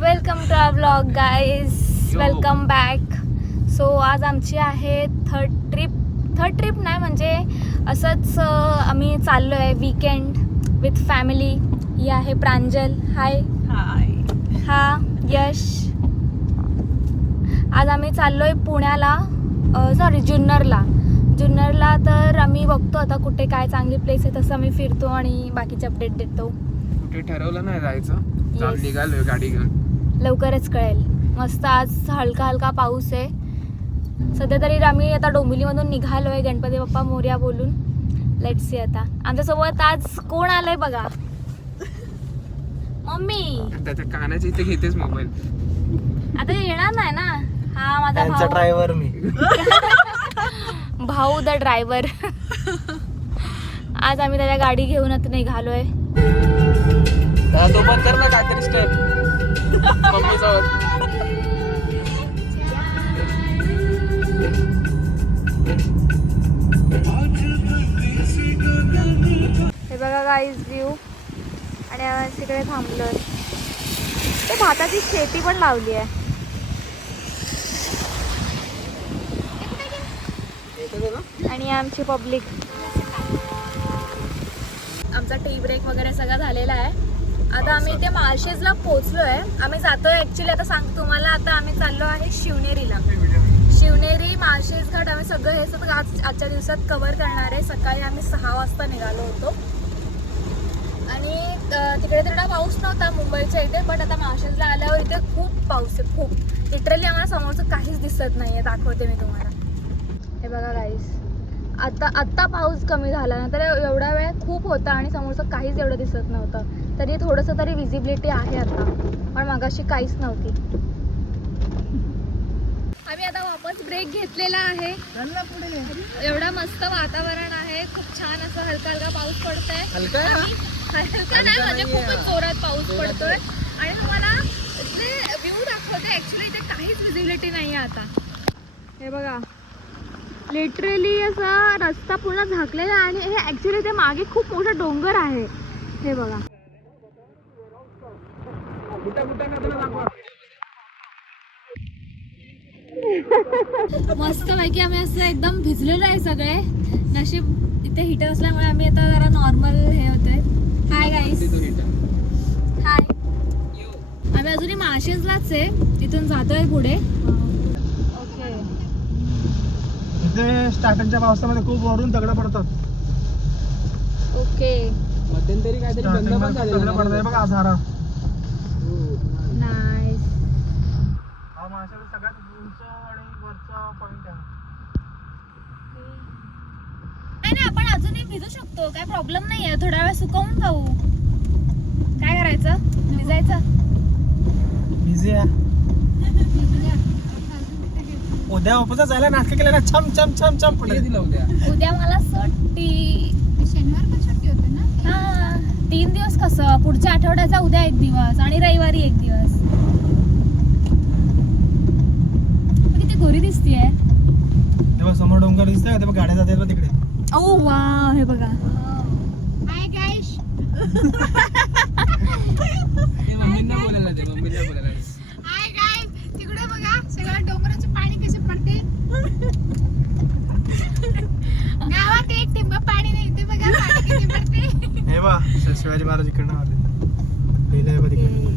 Welcome to our vlog guys, welcome back. So आज आमची आहे थर्ड ट्रिप नाही म्हणजे असंच आम्ही चाललो आहे वीकेंड विथ फॅमिली. ही आहे प्रांजल. हाय. हा यश. आज आम्ही चाललो आहे पुण्याला, सॉरी जुन्नरला. तर आम्ही बघतो आता कुठे काय चांगली प्लेस आहे, तसं आम्ही फिरतो आणि बाकीचे अपडेट देतो. कुठे ठरवलं नाही जायचं, निघालोय गाडी घेऊन. लवकरच कळेल. मस्त आज हलका पाऊस आहे. सध्या तरी आम्ही आता डोंबिवलीमधून निघालोय गणपती बाप्पा मोरया बोलून. लेट्स सी आता आमच्यासोबत आज कोण आलंय बघा. मम्मी त्याच्या कानाच्या इथे घेतेच मोबाईल. आता येणार नाही ना. हा माझा त्यांचा ड्रायव्हर मी. भाऊ द ड्रायव्हर. आज आम्ही त्याच्या गाडी घेऊन आता निघालोय. तो पण कर ना काहीतरी स्टेप मम्मी सोबत. हे बघा गाईज व्ह्यू. आणि आम्ही तिकडे थांबलोय. ते भाताची शेती पण लावली आहे. आणि आमची पब्लिक. आमचा टी ब्रेक वगैरे सगळं झालेला आहे. आता आम्ही इथे माळशेजला पोहोचलो आहे. आम्ही जातोय ॲक्च्युली, आता सांगतो तुम्हाला. आता आम्ही चाललो आहे शिवनेरीला. शिवनेरी, माळशेज घाट, आम्ही सगळं हे सगळं आजच्या दिवसात कव्हर करणार आहे. सकाळी आम्ही 6 वाजता निघालो होतो आणि तिकडे तेवढा पाऊस नव्हता मुंबईच्या इथे. बट आता माळशेजला आल्यावर इथे खूप पाऊस आहे, खूप. लिटरली आम्हाला समोरचं काहीच दिसत नाही आहे. दाखवते मी तुम्हाला. हे बघा गाईस, आत्ता पाऊस कमी झाला ना, तर एवढा वेळ खूप होता आणि समोरचं काहीच एवढं दिसत नव्हतं. तरी थोडंसं तरी विजिबिलिटी आहे आता, पण मगाशी काहीच नव्हती. आम्ही आता वापस ब्रेक घेतलेला आहे. एवढं मस्त वातावरण आहे, खूप छान असं हलका पाऊस पडतोय. हलका नाही म्हणजे खूपच जोरात पाऊस पडतोय. आणि तुम्हाला इथले व्ह्यू दाखवते. ऍक्च्युली इथे काहीच विजिबिलिटी नाही आहे आता. हे बघा, लिटरली असा रस्ता पूर्ण झाकलेला आहे. आणि हे ऍक्च्युली ते मागे खूप मोठा डोंगर आहे. हे बघा, मस्त पैकी आम्ही असं एकदम भिजलेलो आहे सगळे. नशीब इथे हीटर असल्यामुळे आम्ही आता जरा नॉर्मल हे होतोय. Hi guys. हाय. आम्ही अजूनही माळशेजलाच आहे. इथून जातोय पुढे. ओके. इथे स्टार्टिंगच्या पावसामध्ये खूप वरून दगड पडतात. ओके. मध्यंतरी काहीतरी बंद पण झालेलं पडतंय बघा आजारा. नाईस. हा माशाचा सगळ्यात उंच आणि वरचा पॉइंट आहे. नाही आपण अजूनही भिजू शकतो, काय प्रॉब्लेम नाहीये. थोडा वेळ सुकवून जाऊ. काय करायचं, भिजायचं. भिजूया. उद्या वापस जायला नाटक केलं ना. छम छम छम छम पुढे दिलं. उद्या मला सुट्टी. शनिवार पण सुट्टी होते ना. हा, 3 दिवस. कसं पुढच्या आठवड्याचा उद्या 1 दिवस आणि रविवारी 1 दिवस. किती गोरी दिसतीये. तेव्हा समोर डोंगर दिसतंय, तेव्हा गाड्या जातात तिकडे. ओ वाव, हे बघा. Hi guys. मम्मींना बोलायला दे, मम्मींना बोलायला दे. हाय गाइस, तिकडे बघा सगळं डोंगराचं पाणी कसे पडते. गावात एक थेंब पाणी नाही, ते बघा पाणी किती पडते. हे बा शिवाजी महाराज इकडनं आले. लिहिलंय बघ तिकडे.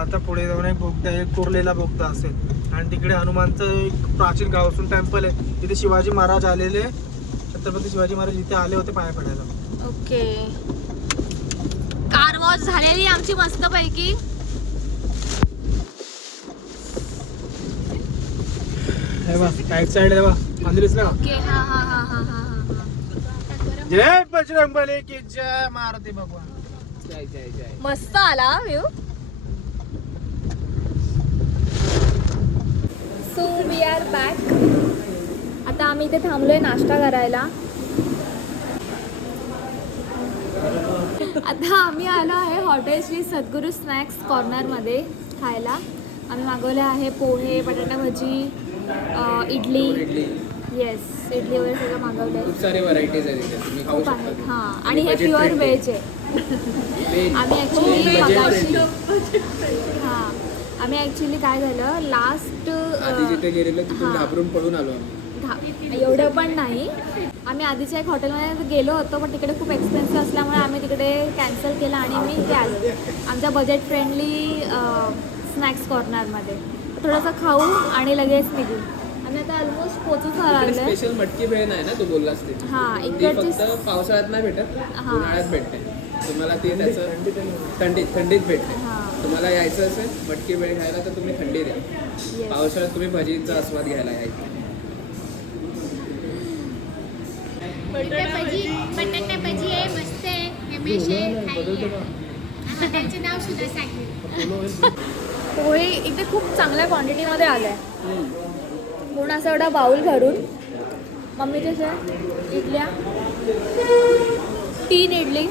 आता पुढे जाऊन एक बोगदा, एक कोरलेला बोगदा असेल. आणि तिकडे हनुमानचं एक प्राचीन गाव असून टेम्पल आहे. तिथे शिवाजी महाराज आलेले, छत्रपती शिवाजी महाराज इथे आले होते पाया पडायला. ओके. कार वॉश झालेली आमची मस्त पैकी. हे बा राईट साइड आहे बा, मंदिर दिसलं का? ओके. हा. जय बजरंगबली की जय, मारुती भगवान. जय जय जय. मस्त आला view. So we are back. आता आम्ही इथे थांबलोय नाश्ता करायला. आता आम्ही आलो आहे हॉटेल श्री सद्गुरू स्नॅक्स कॉर्नरमध्ये खायला. आम्ही मागवले आहे पोहे, बटाटा भजी, इडली. येस, इडली वगैरे सगळं मागवलं आहे. खूप सारे व्हरायटीज आहेत इथे, तुम्ही खाऊ खूप शकता. आहेत. हां, आणि हे प्युअर व्हेज आहे. आम्ही ॲक्च्युली मगाशी आम्ही ॲक्च्युली काय झालं लास्ट आधी जिथे गेलेलो तिथून घाबरून पळून आलो आम्ही. एवढं पण नाही. आम्ही आधीच्या एक हॉटेलमध्ये गेलो होतो पण तिकडे खूप एक्सपेन्सिव्ह असल्यामुळे आम्ही तिकडे कॅन्सल केलं आणि मी इथे आलो आमच्या बजेट फ्रेंडली स्नॅक्स कॉर्नरमध्ये. थोडंसं खाऊ आणि लगेच निघू. आम्ही आता ऑलमोस्ट पोचूच लागलो. स्पेशल मटकी भेळ नाही ना तू बोललास ते. हां ती इकडची फक्त पावसाळ्यात नाही भेटत, हां. उन्हाळ्यात भेटते. तुम्हाला ती त्याचं थंडीत भेटते. हां तुम्हाला यायचं असेल मटकी भेळ खायला तर तुम्ही थंडीत या. येस. पावसाळ्यात तुम्ही भजींचा आस्वाद घ्यायला यायचा. इथे भजी बटाटा भजी आहे मस्त आहे रमेश आहे खाई आहे. हॉटेलचं नाव सुद्धा सांगितलं. पोहे इथे खूप चांगल्या क्वांटिटीमध्ये आलं आहे. पूर्ण असं एवढा बाऊल भरून मम्मीच्या अशा इडल्या 3 इडली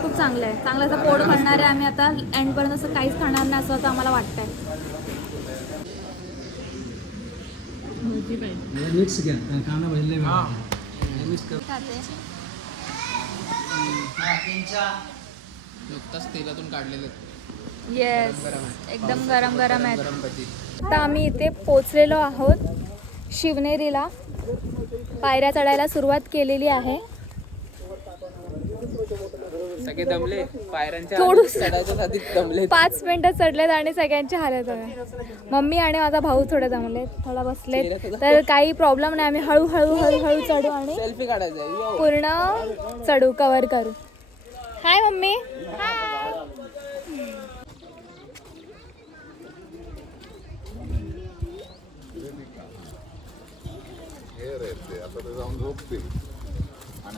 खूप चांगलं आहे. चांगलं असं पोट भरणार आहे. आम्ही आता एंडपर्यंत असं काहीच खाणार नाही असं आता आम्हाला वाटतंय. मिक्स घ्या कांदा भजले नुकताच तेलातून काढलेले येस एकदम गरम गरम आहेत. गरम भजी. आता आम्ही इथे पोचलेलो आहोत शिवनेरीला. पायऱ्या चढायला सुरुवात केलेली आहे. सगळे दमले पायऱ्यांच्या थोडंसं. चढायच्या आधी दमले. 5 मिनिटं चढलेत आणि सगळ्यांची हालत आहे. मम्मी आणि माझा भाऊ थोडे जमलेत, थोडा बसलेत. तर काही प्रॉब्लेम नाही. आम्ही हळूहळू चढू आणि सेल्फी काढायचा. पूर्ण चढू कव्हर करू. हाय मम्मी.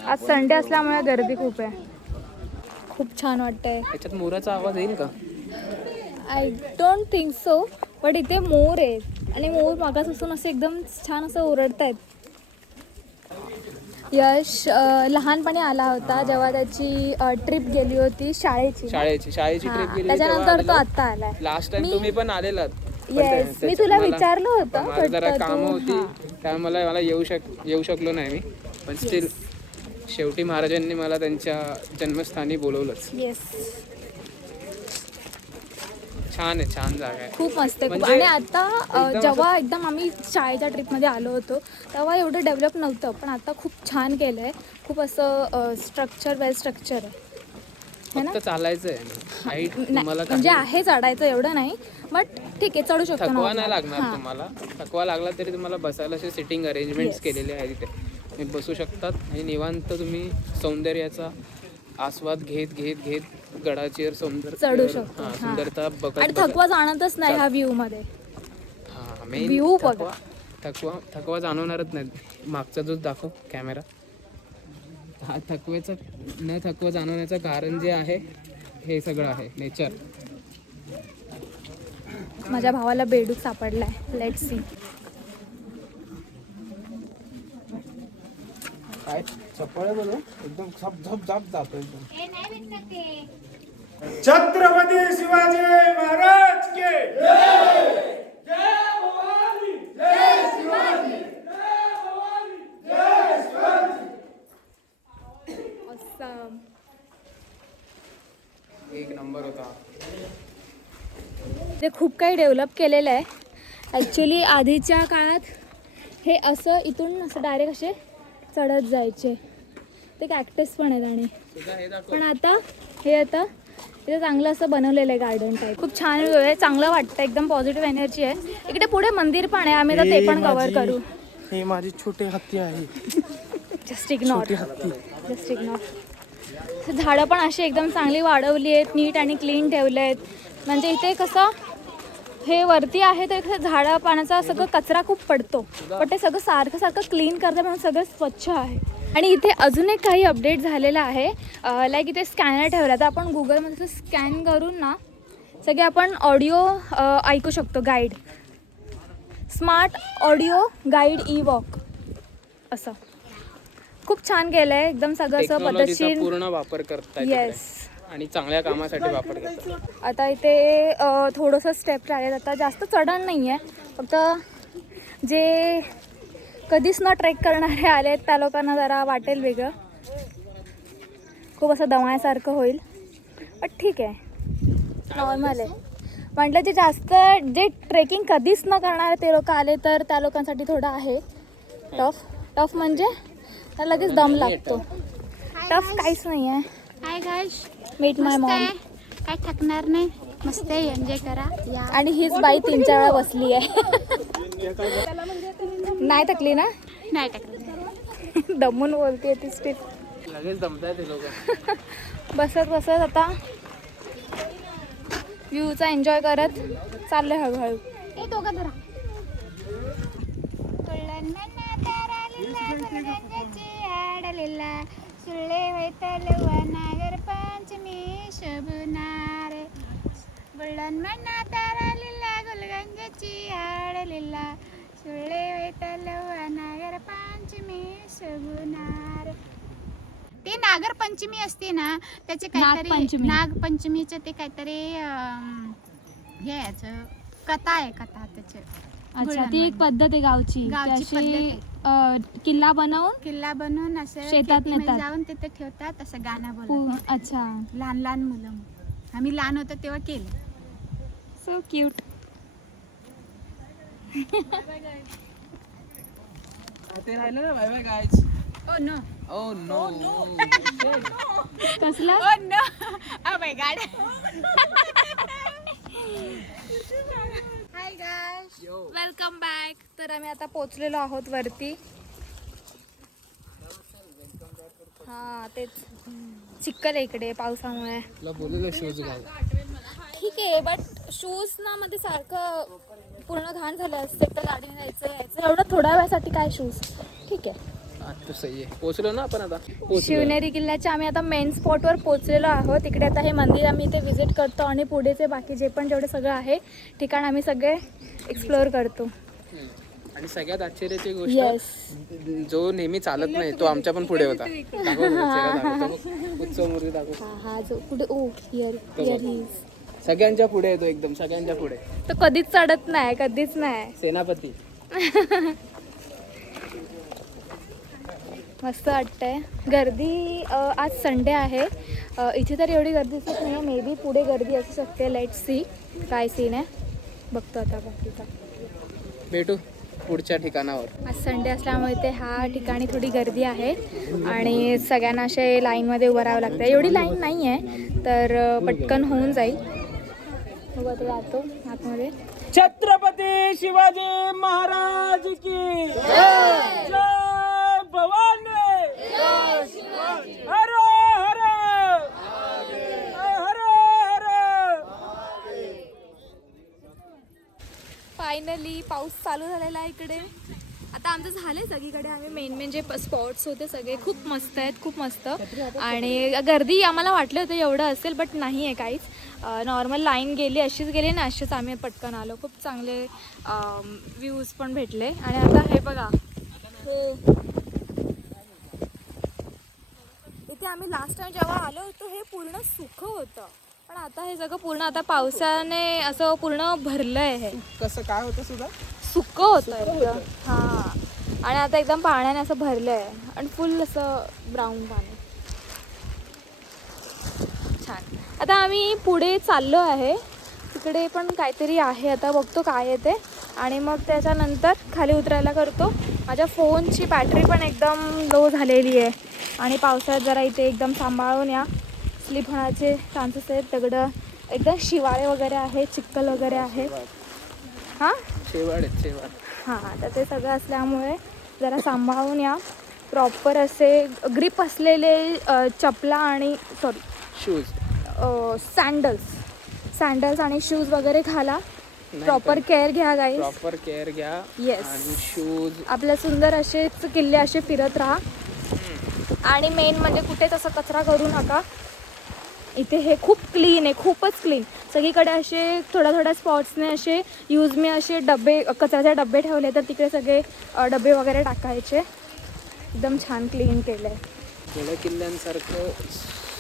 आज संडे असल्यामुळे गर्दी खूप आहे. खूप छान वाटतंय. त्याच्यात मोराचा आवाज येईल का? I don't think so but इथे मोर आहेत आणि मोर मागापासून असे एकदम छान असं ओरडत आहेत. यश लहानपणी आला होता जेव्हा त्याची ट्रिप गेली होती शाळेची ट्रिप गेली. त्याच्यानंतर तो आत्ता आलाय. लास्ट टाइम तुम्ही पण आलेलात. येस मी तुला विचारलं होतं मला but जरा तू- कामं होती हां. त्यामुळे मला येऊ शकलो नाही मी. पण स्टील शेवटी महाराजांनी मला त्यांच्या जन्मस्थानी बोलवलंच. येस छान आहे, छान जागा आहे. खूप मस्त आहे खूप. म्हणजे आणि आता एकदम जेव्हा एकदम आम्ही शाळेच्या ट्रिपमध्ये आलो होतो तेव्हा एवढं डेव्हलप नव्हतं पण आता खूप छान केलं आहे. खूप असं स्ट्रक्चर वेल स्ट्रक्चर आहे है ना. फक्त चालायचं आहे. हाईट तुम्हाला म्हणजे काही आहे चढायचं एवढं नाही बट ठीक आहे चढू शकतो. थकवा normal. नाही लागणार हां. तुम्हाला. थकवा लागला तरी तुम्हाला बसायला असे सिटिंग अरेंजमेंट्स Yes. केलेले आहेत तिथे. तुम्ही बसू शकतात आणि निवांत तुम्ही सौंदर्याचा आस्वाद घेत गडाचेर चढू शकतो. हां. सुंदरता बघत आणि थकवा जाणतच नाही ह्या व्ह्यू मध्ये. मेन View बघा. थकवा जाणवणारच नाही. मागचा जो दाखव कॅमेरा. हा न थकवा जाणवण्याचं कारण जे आहे हे सगळं आहे नेचर. माझ्या भावाला बेडूक सापडलाय. Let see. काय चपळ आहे बघा एकदम झप जातो एकदम. हे नाही भेटणार ते. छत्रपती शिवाजी महाराज के जय. जय भवानी. जय शिवाजी. जय भवानी. जय शिवाजी. Awesome. एक नंबर होता. ते खूप काही डेव्हलप केलेलं आहे. ॲक्च्युली आधीच्या काळात हे असं इथून असं डायरेक्ट असे चढत जायचे. ते कॅक्टस पण आहेत आणि पण आता इथे चांगलं असं बनवलेलं आहे गार्डन टाईप. खूप छान व्ह्यू आहे. चांगलं वाटतं एकदम पॉझिटिव्ह एनर्जी आहे. इकडे पुढे मंदिर पण आहे. आम्ही तर ते पण कव्हर करू. हे माझी छोटी हत्ती आहे. Just ignore. छोटी हत्ती. Just ignore. झाडं पण अशी एकदम चांगली वाढवली आहेत. नीट आणि क्लीन ठेवले आहेत. म्हणजे इथे कसं हे वरती आहे तर इथे झाडं पाण्याचा सगळं कचरा खूप पडतो पण ते सगळं सारखं क्लीन करतं म्हणून सगळं स्वच्छ आहे. आणि इथे अजून एक काही अपडेट झालेलं आहे. लाईक इथे स्कॅनर ठेवला तर आपण गुगलमध्ये स्कॅन करून ना सगळे आपण ऑडिओ ऐकू शकतो. Guide smart audio guide E-walk असं खूप छान केलं आहे. एकदम सगळं असं टेक्नॉलॉजीचा पद्धतशीर. पूर्ण वापर करताय येस. आणि चांगल्या कामासाठी वापर करतात. आता इथे थोडंसं स्टेप राहिलेत. आता जास्त चढण नाही आहे. फक्त जे कधीच न ट्रेक करणारे आलेत त्या लोकांना जरा वाटेल वेगळं. खूप असं दमायसारखं होईल बट ठीक आहे नॉर्मल आहे. म्हटलं जे जास्त जे ट्रेकिंग कधीच न करणारे ते लोक आले तर त्या लोकांसाठी थोडं आहे टफ म्हणजे तर लगेच दम लागतो. टफ काहीच नाही आहे. हाय गाइस, मीट माय मॉम. काय थकणार नाही, मस्त एन्जॉय करा या. आणि हीच बाई 3-4 वेळा बसली आहे. नाही थकली ना? नाही टाकलं. दमून बोलते ती स्टिल. लगेच दमताय ते लोक. बसत आता व्ह्यूचा एन्जॉय करत चालले हळूहळू. ए दोघं धरा. तुळण मना तारालीला गुलगंजाची आडलीला सुळे वैतलवा नागर पंचमी शोभणारे. गुळण मना तारालीला गुलगंजाची आडलीला सुळे वैतलवा नागर पंचमी शोभणारे. ते नागरपंचमी असते ना त्याचे काहीतरी नागपंचमीचे ते काहीतरी हे याचं कथा आहे त्याचे. अच्छा, ती एक पद्धत आहे गावची. किल्ला बनवून असं शेतात शेतीमध्ये नेतात. जाऊन तिथे ठेवतात असं गाणं बोलत. अच्छा, लहान मुलं. आम्ही लहान होतो तेव्हा केलं. So cute. ते राहिलं ना bye bye guys. Oh no. Oh no. कसलं? Oh no. Oh my God. Hi guys. Welcome back. तर आम्ही आता पोहोचलेलो आहोत वरती. हा तेच चिखल आहे इकडे पावसामुळे. तुला बोललेलं शूज घाल. ठीक आहे, बट शूज ना मध्ये सारखं पूर्ण घाण झाले असते तर गाडीने जायचं एवढं थोड्या वेळासाठी काय शूज. ठीक आहे. आता सही आहे. पोहोचलो ना आपण आता. शिवनेरी किल्ल्याच्या आम्ही आता मेन स्पॉटवर पोहोचलेलो आहोत. इकडे आता हे मंदिर आम्ही इथे व्हिजिट करतो आणि पुढेचे बाकी जे पण जेवढे सगळं आहे ठिकाण आम्ही सगळे एक्सप्लोअर करतो. आणि सगळ्यात आश्चर्याची गोष्ट, येस, जो नेहमी चालत नाही तो आमच्या पण पुढे होता. उत्सव मूर्ती दाखव. हा जो पुढे ओ हिअर हिज सगळ्यांच्या पुढे येतो, एकदम सगळ्यांच्या पुढे. तो कधीच चढत नाही, कधीच नाही. सेनापती. मस्त वाटतंय. गर्दी आज संडे आहे. इथे तर एवढी गर्दी दिसत नाही. मे बी पुढे गर्दी असू शकते. लेट्स सी काय सीन आहे, बघतो आता बाकीचा. भेटू पुढच्या ठिकाणावर. आज संडे असल्यामुळे ते ह्या ठिकाणी थोडी गर्दी आहे आणि सगळ्यांना असे लाईनमध्ये उभं राहावं लागतं. एवढी लाईन नाही आहे तर पटकन होऊन जाईल. बघू आता जातो आतमध्ये. छत्रपती शिवाजी महाराज की जय. जय भवानी. हर हर हर हर. फायनली पाऊस चालू झालेला आहे इकडे. आता आमचं झालं सगळीकडे. आम्ही मेन जे स्पॉट्स होते सगळे खूप मस्त आहेत, खूप मस्त. आणि गर्दी आम्हाला वाटलं होतं एवढं असेल, बट नाही आहे काहीच. नॉर्मल लाईन गेली अशीच गेली ना, असेच आम्ही पटकन आलो. खूप चांगले व्ह्यूज पण भेटले. आणि आता हे बघा, हे इथे आम्ही लास्ट टाइम जेव्हा आलो होतो हे पूर्ण सुकं होतं, पण आता हे सगळं पूर्ण आता पावसाने असं पूर्ण भरलं आहे. हे कसं काय होतं सुद्धा सुकं होतं एकदम. हां, आणि आता एकदम पाण्याने असं भरलं आहे आणि फुल असं ब्राऊन पाणी. छान. आता आम्ही पुढे चाललो आहे. तिकडे पण काहीतरी आहे, आता बघतो काय आहे ते. आणि मग त्याच्यानंतर खाली उतरायला करतो. माझ्या फोनची बॅटरी पण एकदम लो झालेली आहे आणि पावसाळ्यात जरा इथे एकदम सांभाळून या. स्लिप होण्याचे चान्सेस आहेत. दगडं एकदम शिवाळे वगैरे आहे, चिखल वगैरे आहे. हां शेवाळ. हां, तर ते सगळं असल्यामुळे जरा सांभाळून या. प्रॉपर असे ग्रिप असलेले चपला आणि शूज, सँडल्स आणि शूज वगैरे घाला. प्रॉपर केअर घ्या गाईज. प्रॉपर केअर घ्या. येस. आणि शूज आपल्या सुंदर असेच किल्ले असे फिरत राहा. आणि मेन म्हणजे कुठेच असं कचरा करू नका. इथे हे खूप क्लीन आहे, खूपच क्लीन. सगळीकडे असे थोड्या स्पॉट्सने असे मी असे डबे, कचऱ्याचे डबे ठेवले, तर तिकडे सगळे डबे वगैरे टाकायचे. एकदम छान क्लीन केलं आहे. गड किल्ल्यांसारखं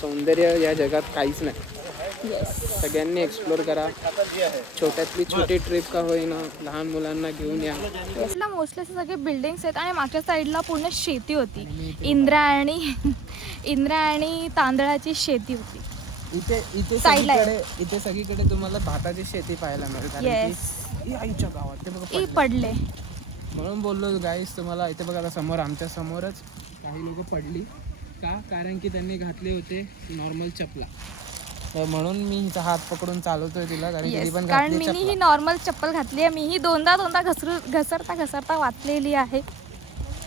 सौंदर्य या जगात काहीच नाही. येस. सगळ्यांनी एक्सप्लोर करा. छोट्यातली छोटी ट्रिप का होईना, लहान मुलांना घेऊन या. येसला मोस्टली असे सगळे बिल्डिंग्स आहेत आणि मागच्या साईडला पूर्ण शेती होती. इंद्रा आणि तांदळाची शेती होती. इथे इथे Side ला आहे. सगळीकडे इथे सगळीकडे तुम्हाला भाताची शेती पाहायला मिळेल कारण Yes. की ही आईच्या गावात ते बघा ई पडलं. पडले. म्हणून बोललो गाईस तुम्हाला इथे बघा आता समोर आमच्या समोरच काही लोक पडली का कारण की त्यांनी घातले होते नॉर्मल चपला तर म्हणून मी हिचा हात पकडून चालवतोय तिला कारण की Yes. ती पण कारण घातली मीही ही चपला नॉर्मल चप्पल घातली आहे. मीही दोनदा घसरता वाचलेली आहे.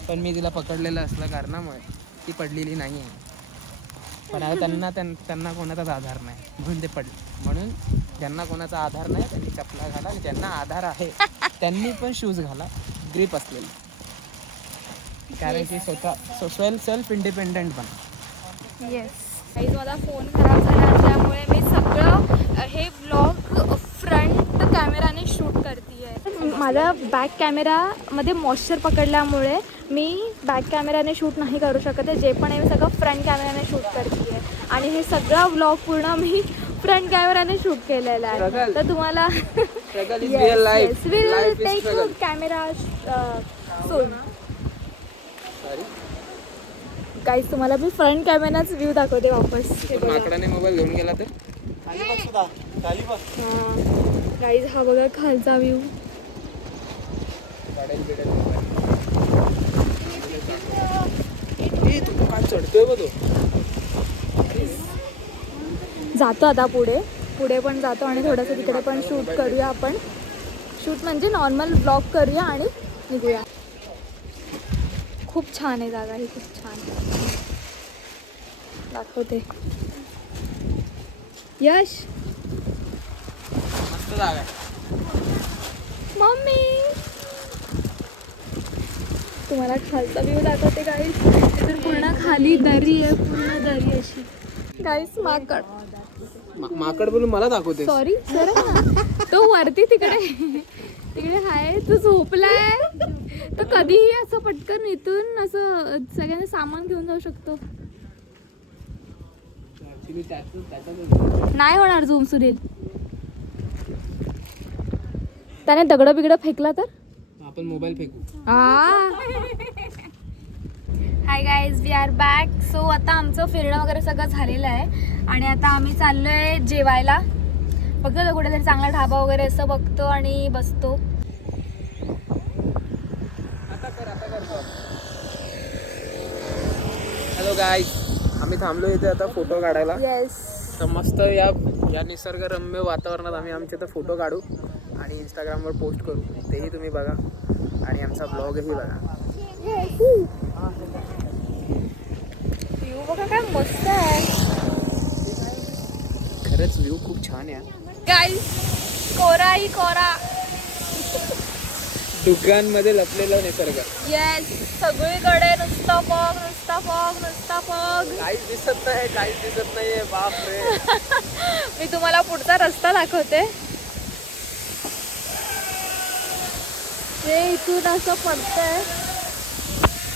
पण मी तिला पकडलेलं असलं कारणामुळे ती पडलेली नाही आहे पण आता त्यांना कोणाचाच आधार नाही म्हणून ते पडले म्हणून ज्यांना कोणाचा आधार नाही त्यांनी चपला घाला आणि ज्यांना आधार आहे त्यांनी पण शूज घाला ग्रीप असलेले कारण की स्वतः सेल्फ इंडिपेंडेंट पण येस काही माझा फोन खराब झाला असल्यामुळे मी सगळं हे ब्लॉग फ्रंट कॅमेराने शूट करते आहे. माझ्या बॅक कॅमेरामध्ये मॉइश्चर पकडल्यामुळे मी बॅक कॅमेराने शूट नाही करू शकत आहे. जे पण आहे मी सगळं फ्रंट कॅमेराने शूट करते आहे आणि हे सगळं ब्लॉग पूर्ण मी फ्रंट कॅमेराने शूट केलेला आहे. Struggle. तर तुम्हाला Struggle is real life. Life is struggle. Camera सोन गाईज तुम्हाला मी फ्रंट कॅमेराच व्ह्यू दाखवते वापस. हे बघा. माकडाने मोबाईल घेऊन गेला तर गाईज हा बघा खालचा व्ह्यू. चढतोय बघ तो जातो आता पुढे पण जातो आणि थोडंसं तिकडे पण शूट करूया आपण. शूट म्हणजे नॉर्मल ब्लॉग करूया आणि निघूया. खूप छान आहे जागा ही खूप छान दाखवते. यश मस्त जागा आहे मम्मी तुम्हाला खालचा व्ह्यू दाखवते गाईस. तर पूर्ण खाली दरी आहे पूर्ण दरी अशी. गाईस माकड बोलून मला दाखवते सॉरी सर तो वरती तिकडे आहे तो झोपलाय. तर कधीही असं पटकन इथून असं सगळ्यांना सामान घेऊन जाऊ शकतो. नाही होणार झूम सुनील. त्याने दगड बिगड फेकला तर आपण मोबाईल फेकू. Hi guys we are back. So आता आमचं फिरणं वगैरे सगळं झालेलं आहे आणि आता आम्ही चाललोय जेवायला. बघतो कुठेतरी चांगला ढाबा वगैरे असं बघतो आणि बसतो. हॅलो गाईज आम्ही थांबलो इथे आता फोटो काढायला. येस तर मस्त या निसर्गरम्य वातावरणात आम्ही आमचे तर फोटो काढू आणि इंस्टाग्रामवर पोस्ट करू. तेही तुम्ही बघा आणि आमचा ब्लॉगही बघा. व्ह्यू बघा काय मस्त आहे. खरंच व्ह्यू खूप छान आहे. गाईज कोरा ही कोरा. दुकानमध्ये लपलेला निसर्ग. येस सगळीकडे नुसता फॉग नुसता फॉग नुसता फॉग. काहीच दिसत नाहीये बाप रे. मी तुम्हाला पुढचा रस्ता दाखवते. ते इथून असं पडतंय.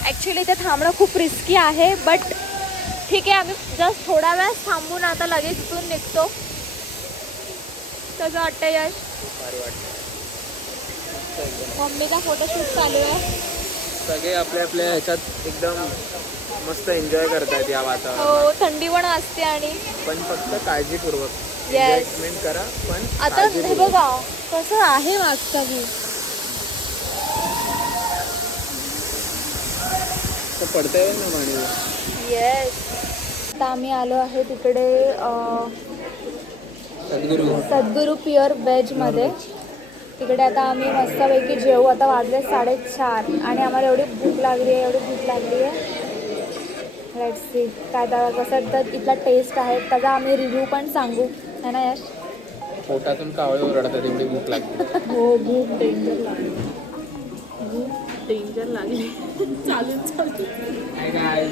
ॲक्च्युली ते थांबणं खूप रिस्की आहे बट ठीक आहे आम्ही जस्ट थोडा वेळ थांबून आता लगेच इथून निघतो. कसं वाटतं यश? मम्मीचा फोटोशूट चालू आहे. सगळे आपल्या आपल्या ह्याच्यात एकदम मस्त एन्जॉय करतायत या वातावरणात. हो थंडी पण असते आणि पण फक्त काळजीपूर्वक Yes. एन्जॉयमेंट करा. पण आता हे बघा कसं आहे मागचा व्ह्यू. पडतंय ना पाणी. येस आता आम्ही आलो आहे तिकडे सद्गुरू प्युअर व्हेजमध्ये. तिकडे आता आम्ही मस्तपैकी जेवू. आता वाजले 4:30 आणि आम्हाला एवढी भूक लागली आहे. लेट्स सी काय कसं तर इथला टेस्ट आहे त्याचा आम्ही रिव्ह्यू पण सांगू है ना यश. पोटातून कावळे ओरडतात एवढी भूक लागते. हो भूक डेंजर लागली चालू काय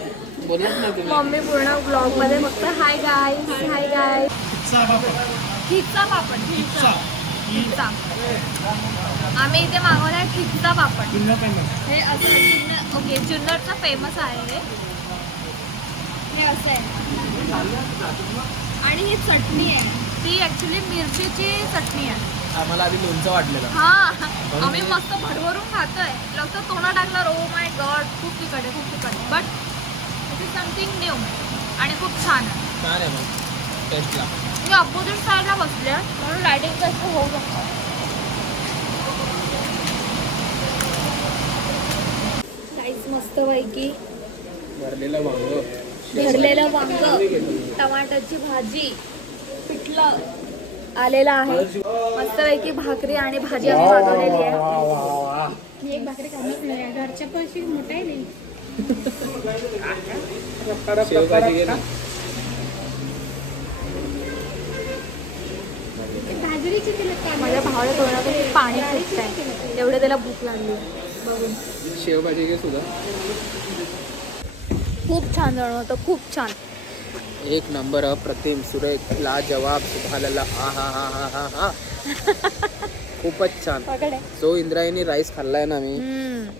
बोलत ना तुम्ही. मम्मी पूर्ण ब्लॉगमध्ये फक्त हाय गाय खिच्चा पापड. आम्ही इथे मागवलाय खिच्चा पापड. हे असं ओके जुन्नरचा फेमस आहे हे असं आहे. आणि ही चटणी आहे ती ॲक्च्युली मिरचीची चटणी आहे. आम्हाला आधी लोणचं वाटलेलं. हा आम्ही मस्त भरभरून खातोय. लवकर तोंडात टाकलं ओ माय गॉड खूप तिखट आहे but it is something new आणि खूप छान आहे. छान आहे मग टेस्टला. मी अपोजिट साईडला बसले म्हणून लाईटिंग जास्त होऊ शकतो. काहीच मस्त पैकी भरलेलं वांग, भरलेलं वांग, टमाटरची भाजी, पिठलं आलेलं आहे. मस्तपैकी भाकरी आणि भाजी आम्ही मागवलेली आहे. मी एक भाकरी खाल्लीच नाही, घरच्या पैसे मोठा आहे नाही. शेवभाजी घे ना. बाजरीची तिला कांदा माझ्या भावाला तोंडातून पाणी सुटतंय, एवढे त्याला भूक लागली बघून. शेवभाजी घे सुद्धा. खूप छान जाणवतं, खूप छान. एक नंबर, अप्रतिम, सुरेख, लाजवाब, सुभालाला. हा हा हा हा हा हा. खूपच छान. जो इंद्रायणी राईस खाल्लाय ना मी,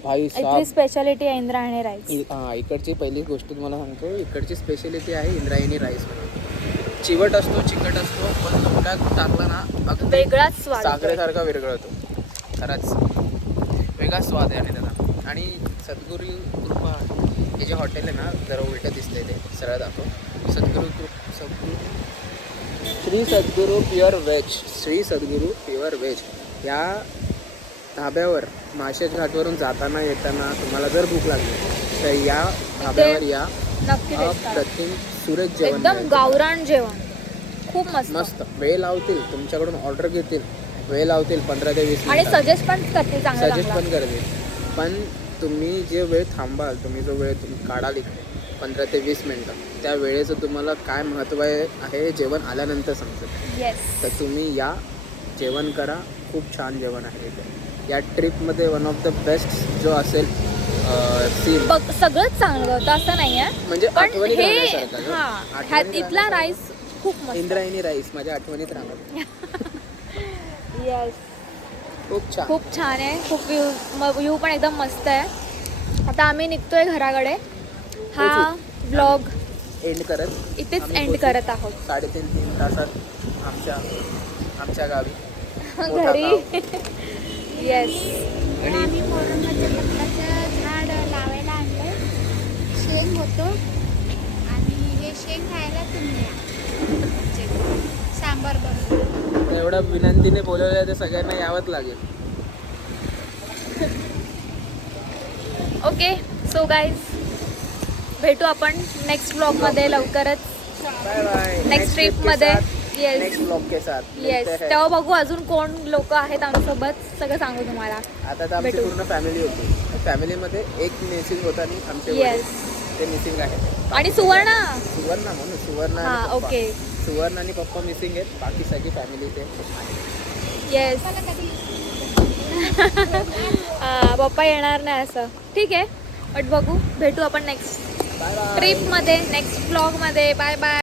भाई इथली साहब. स्पेशालिटी आहे इंद्रायणी राईस. हा, इकडची पहिली गोष्ट तुम्हाला सांगतो, इकडची स्पेशालिटी आहे इंद्रायणी राईस. चिवट असतो, चिकट असतो, पण तोंडात टाकला ना अगदी वेगळाच स्वाद येतो. साखरेसारखा विरघळतो. खरंच वेगळा स्वाद आहे आणि त्याला. आणि सद्गुरू कृपा हे जे हॉटेल आहे ना, जरा उलटं दिसतंय ते, सरळ दाखव. सद्गुरू श्री सद्गुरू प्युअर व्हेज, श्री सद्गुरू प्युअर व्हेज या ढाब्यावर माळशेज घाटवरून जाताना येताना तुम्हाला जर भूक लागली तर या ढाब्यावर या. नक्की taste करा. अप्रतिम सुरेख जेवण एकदम मिळेल. गावरान जेवण, खूप मस्त. मस्त. वेळ लावतील तुमच्याकडून, ऑर्डर घेतील, वेळ लावतील 15 ते 20 आणि मिनिटं. सजेस्ट पण करते चांगला सजेस्ट चांगला. पण करतील. पण तुम्ही जे वेळ थांबाल, तुम्ही जो वेळ तुम्ही काढाल इकडे 15 ते 20 मिनिटं, त्या वेळेचं तुम्हाला काय महत्त्व आहे जेवण आल्यानंतर समजेल. येस. तर तुम्ही या, जेवण करा. खूप छान जेवण आहे इथे. या ट्रिपमध्ये वन ऑफ द बेस्ट जो असेल सीन, बघ सगळंच चांगलं होतं असं नाही आहे, म्हणजे पण आठवणीत हे राहण्यासारखं गं. हा आठवणीत ह्यात इथला राहण्यासारखं. राईस खूप मस्त. इंद्रायणी राईस माझ्या आठवणीत राहणार. येस, खूप छान. खूप छान आहे. खूप व्ह्यू पण एकदम मस्त आहे. आता आम्ही निघतोय घराकडे. हा ब्लॉग एंड करत इथेच आम्ही एंड पोहोचू. करत आहोत 3.5 तासात आमच्या गावी मोठा घरी. गाव. येस. आणि आम्ही मोरंगाचं पत्राचं झाड लावायला आणलंय. शेंग होतो आणि हे शेंग खायला तुम्ही या. सांबार बनवून. एवढ्या विनंतीने बोलवलं तर सगळ्यांना यावंच लागेल. ओके, सो गाईज भेटू आपण नेक्स्ट ब्लॉगमध्ये लवकरच. Bye bye. नेक्स्ट ट्रिपमध्ये. येस नेक्स्ट ब्लॉग के साथ येस, मिलते हैं. तेव्हा बघू अजून कोण लोक आहेत आमच्यासोबत, सगळं सांगू तुम्हाला. आता तर आमची भेटू. पूर्ण फॅमिली होती. फॅमिलीमध्ये एक मिसिंग होता आणि आमचे येस. वडील, ते मिसिंग आहे. आणि सुवर्णा. सुवर्णा म्हणून सुवर्ण हा, आणि पप्पा. ओके. सुवर्ण आणि पप्पा मिसिंग आहेत. बाकी सगळी फॅमिली ते येस. पप्पा येणार नाही असं, ठीक आहे. बट बघू, भेटू आपण नेक्स्ट बाय बाय. ट्रिपमध्ये, नेक्स्ट ब्लॉगमध्ये. Bye bye.